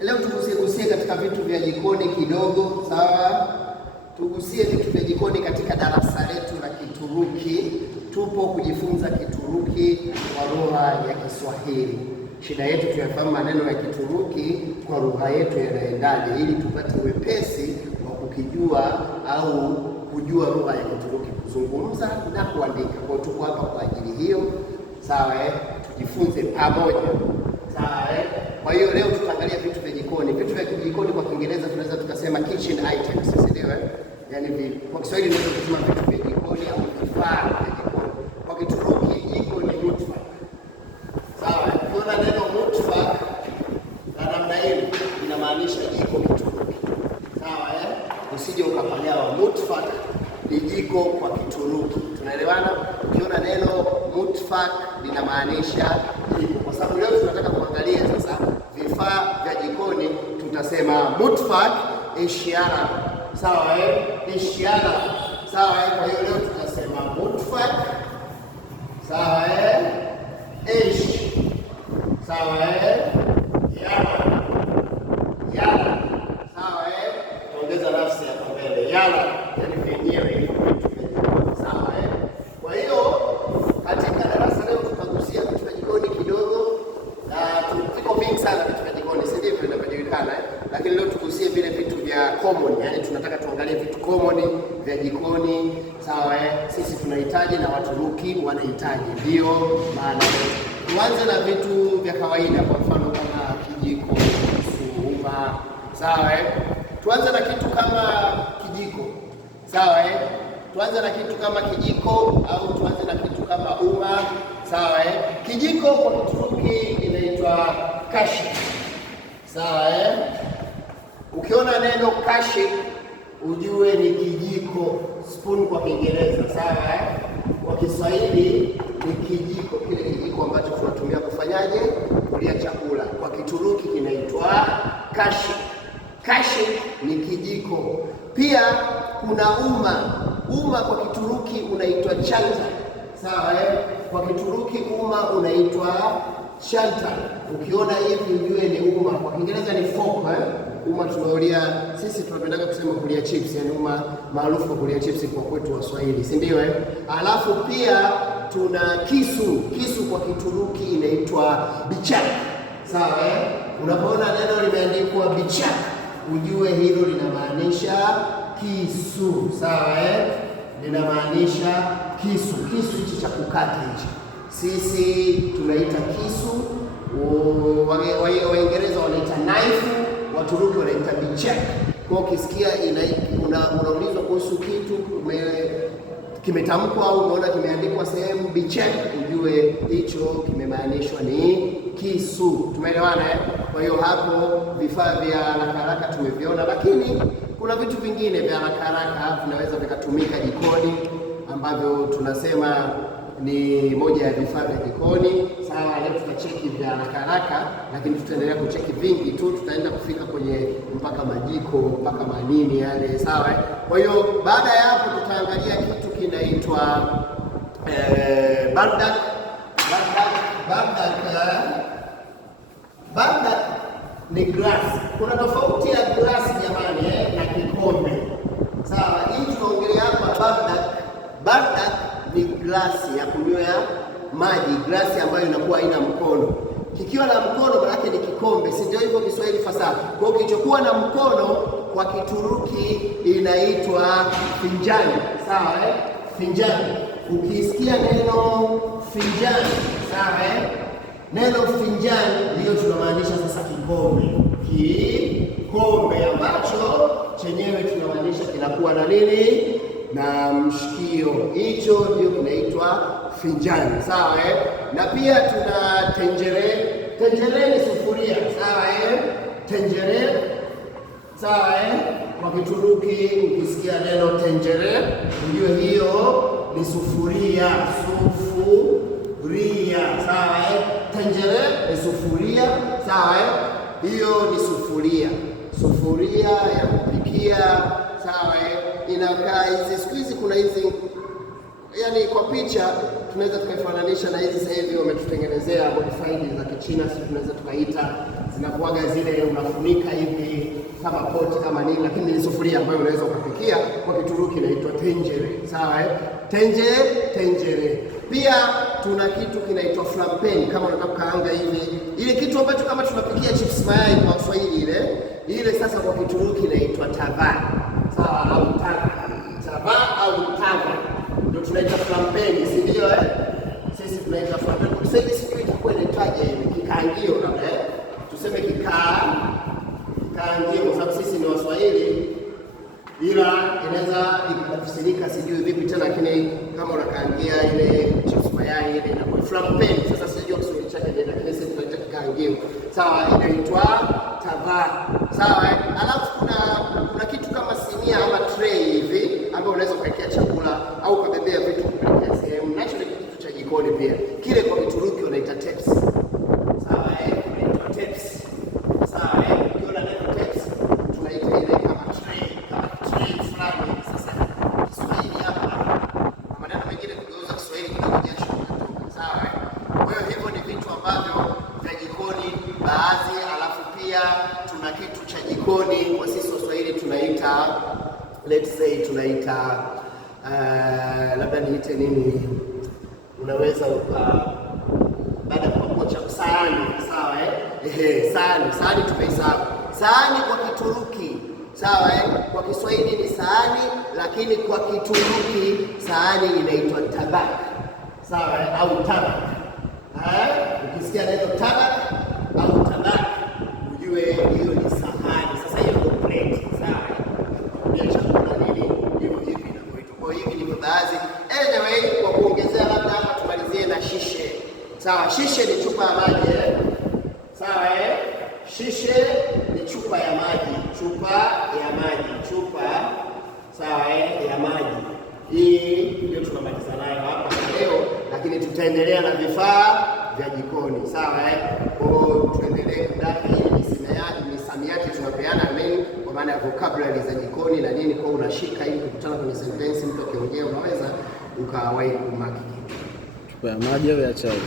leo tugusie katika vitu vya jikoni kidogo, sawa? Tugusie vitu vya jikoni katika darasa letu la Kituruki. Tupo kujifunza Kituruki kwa lugha ya Kiswahili. Shida yetu tuyafahamu maneno ya Kituruki kwa lugha yetu yanaendaje, ili tupate wepesi wa kukijua au kujua lugha ya Kituruki, kuzungumza na kuandika. Kwa tuko hapa kwa ajili hiyo, sawa? Tujifunze pamoja, sawa? Kwa hiyo leo tutaangalia vitu vya jikoni. Vitu vya jikoni kwa Kiingereza tunaweza tukasema kitchen items, ndio? Yaani kwa Kiswahili tunaweza kusema vitu vya jikoni au vifaa vya jikoni. Kwa Kituruki jiko ni mutfak. Sawa? Kuna neno mutfak na namna hii inamaanisha jiko Kituruki. Sawa? Usije ukapagawa. Mutfak ni jiko kwa Kituruki. Tunaelewana? Ukiona neno mutfak linamaanisha jiko. Kwa sababu leo tunataka kuangalia sasa vifaa vya jikoni, tutasema mutfak eşyalar. Sawa? Eşyalar. Sawa? Kwa hiyo leo tutasema mutfak. Sawa? Eş. Sawa? Yala. Yala. Sawa? Ongeza nafsi hapo mbele. Yala. Yaani vyenyewe hivi vitu vya jikoni. Sawa? Kwa hiyo katika darasa leo tutagusia vitu vya jikoni kidogo, na tuko vingi sana vitu vya jikoni, si ndivyo vinavyojulikana, lakini leo tugusie vile vitu vya common, yani tunataka tuangalie vitu common vya jikoni, sawa? Sisi tunahitaji na Waturuki wanahitaji, ndio maana tuanze na vitu vya kawaida, kwa mfano kama kijiko, uma, sawa? Tuanze na kitu kama kijiko, sawa? Tuanze na kitu kama kijiko au tuanze na kitu kama uma, sawa? Kijiko kwa Kituruki inaitwa kaşık, sawa? Ukiona neno kaşık ujue ni kijiko, spoon kwa Kiingereza, sawa? Kwa Kiswahili ni kijiko, kile kijiko ambacho tunatumia kufanyaje? Kulia chakula. Kwa Kituruki kinaitwa kaşık. Kaşık ni kijiko. Pia kuna uma. Uma kwa Kituruki unaitwa çanta, sawa? Kwa Kituruki uma unaitwa çanta. Ukiona hivi ujue ni uma. Kwa Kiingereza ni fork, Uma tunaolia sisi, tunapenda kusema kulia chips, yani uma maarufu kwa kulia chips kwa kwetu Waswahili, si ndio? Alafu pia tuna kisu. Kisu kwa Kituruki inaitwa bıçak, sawa? Unapoona neno limeandikwa bıçak ujue hilo linamaanisha kisu, sawa? Linamaanisha kisu. Kisu hichi cha kukata hichi sisi tunaita kisu, Waingereza wanaita knife, Waturuki wanaita bıçak. Kwa ukisikia unaulizwa kuhusu kitu kimetamkwa au unaona kimeandikwa sehemu bıçak, ujue hicho kimemaanishwa ni kisu. Tumeelewana? Kwa hiyo hapo vifaa vya haraka tumeviona, lakini kuna vitu vingine vya haraka vinaweza vikatumika jikoni ambavyo tunasema ni moja ya vifaa vya jikoni, sawa? Leo tutacheki vya haraka, lakini tutaendelea kucheki vingi tu, tutaenda kufika kwenye mpaka majiko, mpaka manini yale, sawa? Kwa hiyo baada ya hapo tutaangalia kitu kinaitwa bardak. Bardak ni glasi. Kuna tofauti ya glasi jamani, na kikombe, sawa? Hii tunaongelea hapa bardak ni glasi ya kunywea maji, glasi ambayo inakuwa haina mkono. Kikiwa na mkono maana yake ni kikombe, si ndio hivyo Kiswahili fasaha? Kwa hiyo kilichokuwa na mkono kwa Kituruki inaitwa finjani, sawa? Finjani. Ukisikia neno finjani, sawa? Neno finjani ndio tunamaanisha sasa kikombe. Kikombe ambacho chenyewe tunamaanisha kinakuwa na nini? Na mshikio. Hicho ndio kinaitwa finjani, sawa? Na pia tuna tenjere. Tenjere ni sufuria, sawa? Tenjere, sawa? Kwa Kituruki ukisikia neno tenjere ujue hiyo ni sufuria. Sufuria, sawa? Tenjere ni sufuria, sawa? Hiyo ni sufuria. Sufuria ya kupikia, sawa? Inakaa hizi siku hizi, kuna hizi, yani kwa picha tunaweza tukaifananisha na hizi sasa hivi wametutengenezea modified za Kichina, sisi tunaweza tukaita zinakuwaga zile unafunika hivi kama poti kama nini, lakini ni sufuria ambayo unaweza ukapikia. Kwa Kituruki inaitwa tencere. Sawa tencere. Pia tuna kitu kinaitwa flampen, kama unataka kukaanga hivi, ile kitu ambacho kama tunapikia chips mayai kwa Kiswahili ile sasa kwa Kituruki inaitwa tava. Sawa, au tava au tava ndio tunaita flampen, si ndio Sisi tunaita flampen. Kwa Kiswahili sijui itakuwa inaitaje hivi, kikaangio labda tuseme kikaangio, kwa sababu sisi ni Waswahili, ila inaweza ikatafsirika sijui vipi tena, lakini kama unakaangia ile chips mayai ile inakuwa flampen. Sasa sijui Kiswahili chake ndio, lakini sisi tunaita kikaangio. Sawa, inaitwa tava. Sawa, alafu kuna kitu kama sinia ama tray hivi ambayo unaweza kuwekea chakula au ukabebea vitu kupelekea sehemu. Nacho ni kitu cha jikoni pia. Kile kwa Kituruki wanaita teps. Sawa, inaitwa teps. Sawa, ukiona neno teps tunaita ile kama tray fulani. Sasa Kiswahili hapa maneno mengine kugeuza Kiswahili kidogo jasho kinatoka. Sawa, kwa hiyo hivyo ni vitu ambavyo vya jikoni baadhi. Alafu pia tuna kitu cha jikoni kwa sisi Waswahili tunaita, let's say tunaita labda niite nini, unaweza baada ya kupakua cha sahani. Sawa sahani tumehesabu. Sahani kwa Kituruki, sawa kwa Kiswahili ni sahani, lakini kwa Kituruki sahani inaitwa tabak. Sawa, au tabak. Ukisikia neno tabak au tabak ujue hiyo ni sahani. Sasa hiyo ndio plate. Sawa, ndio chakula nini hivyo hivi inaitwa. Kwa hivi ndivyo baadhi. Anyway, kwa kuongezea labda hapa tumalizie na shishe. Sawa, shishe ni chupa ya maji Sawa shishe ni chupa ya maji. Sawa ya maji. Hii ndio tunamaliza nayo hapa leo, lakini tutaendelea na vifaa vya jikoni. Sawa kwa tuendelee kudaka hii misamiati tunapeana kwa maana ya vocabulary za jikoni na nini, kwa unashika ili kukutana kwenye sentence mtu akiongea unaweza ukawahi kumaki. Chupa ya maji au ya chai?